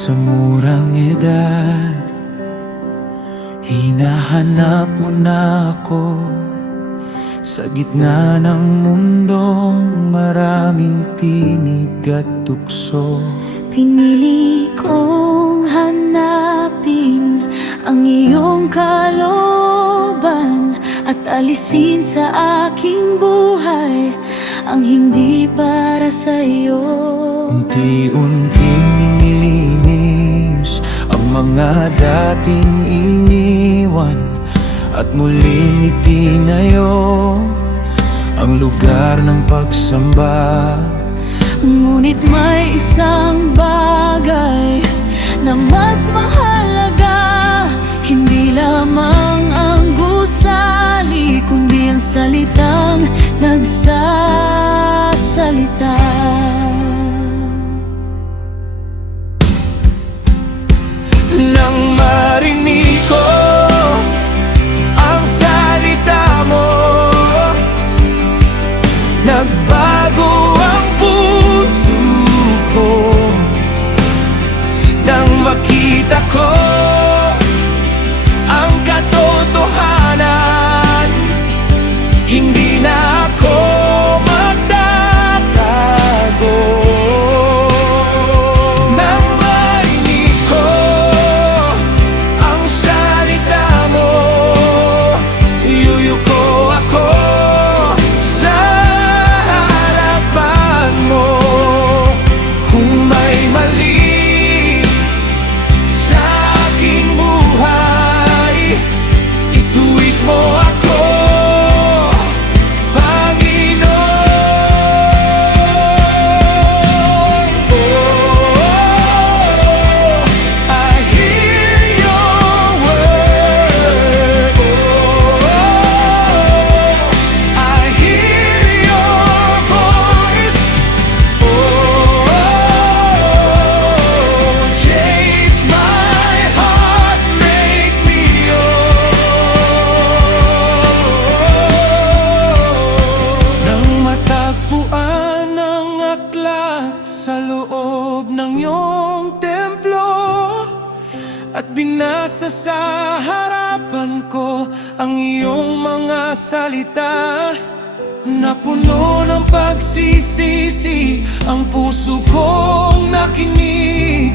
Sa murang edad, hinahanap mo na ako. Sa gitna ng mundong maraming tinig at tukso, pinili kong hanapin ang iyong kalooban at alisin sa aking buhay ang hindi para sa iyo. Unti-unting nilinis ang mga dating iniwan at muling itinayo ang lugar ng pagsamba. Ngunit may isang bagay na mas mahalaga, hindi lamang ang gusali, kundi ang salitang nagsasalita. Nang marinig ko ang salita mo, nagbago ang puso ko. Nang makita ko ang katotohanan, hindi na ako magtatago. Nang marinig ko ang salita mo, yuyuko ako sa harapan mo. Kung may mali sa aking buhay, ituwid mo ako, sa loob ng iyong templo at binasa sa harapan ko ang iyong mga salita. Napuno ng pagsisisi ang puso kong nakinig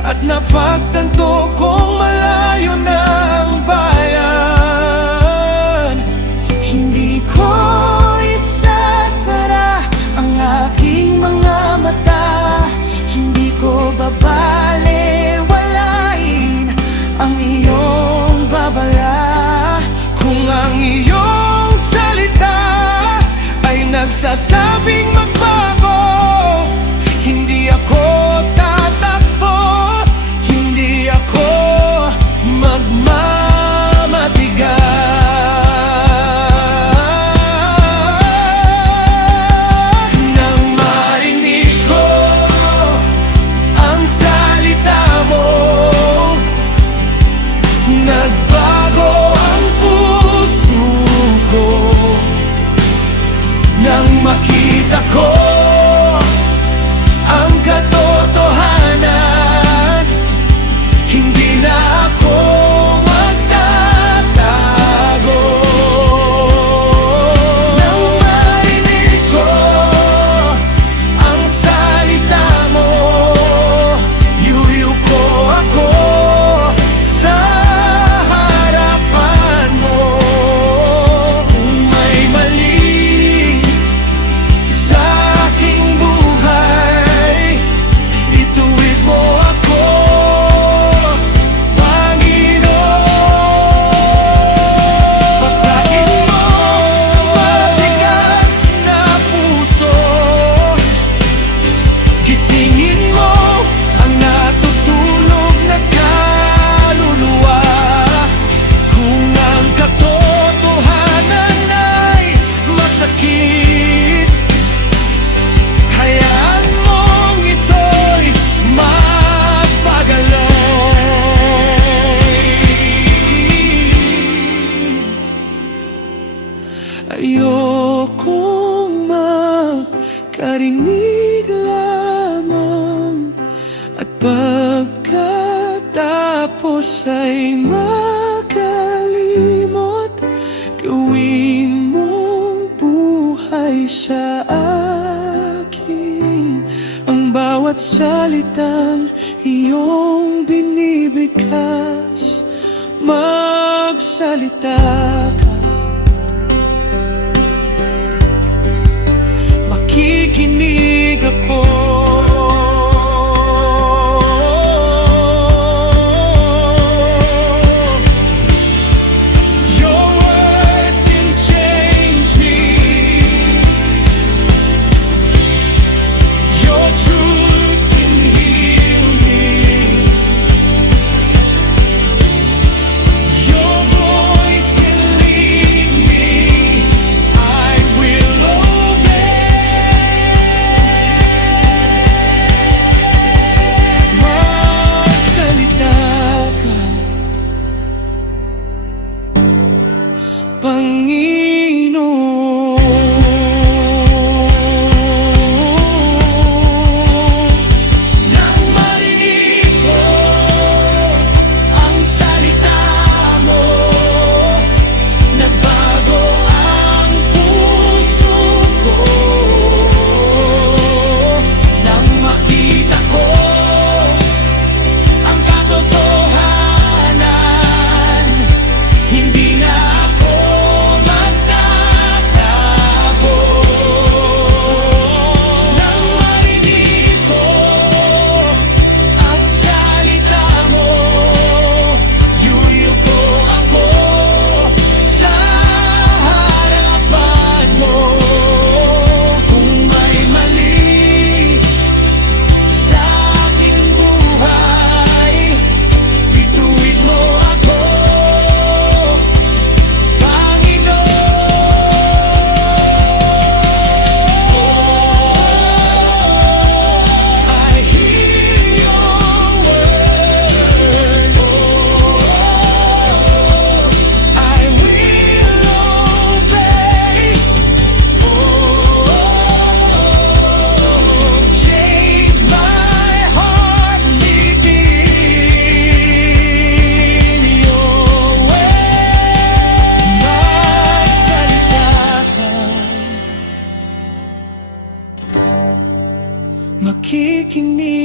at napagtanto kong malayo na ang bayan. Hindi ko isasara ang aking mga mata, hindi ko babalewalain ang iyong babala. Kung ang iyong salita ay nagsasabing magbago, hindi ako tatakbo, hindi ako magmamatigas. Nang makita ko ang katotohanan, hindi na ako magtatago. Nang marinig ko ang salita mo, yuyuko ako sa harapan mo. Kung may mali ayokong makarinig lamang at Pagkatapos ay makalimot, gawin mong buhay sa akin ang bawat salitang iyong binibigkas. Magsalita ka, makikinig ako. Your word can change me. Your truth can heal me. Your voice can lead me. I will obey. Magsalita ka, Panginoon. Nang marinig ko ang salita mo, nagbago ang puso ko. Nang makita ko ang katotohanan, hindi na ako magtatago. Nang marinig ko ang salita mo, yuyuko ako sa harapan mo. Kung may mali sa aking buhay, ituwid mo ako, Panginoon. I hear your word. I will obey. Change my heart, lead me in your way. Magsalita ka, makikinig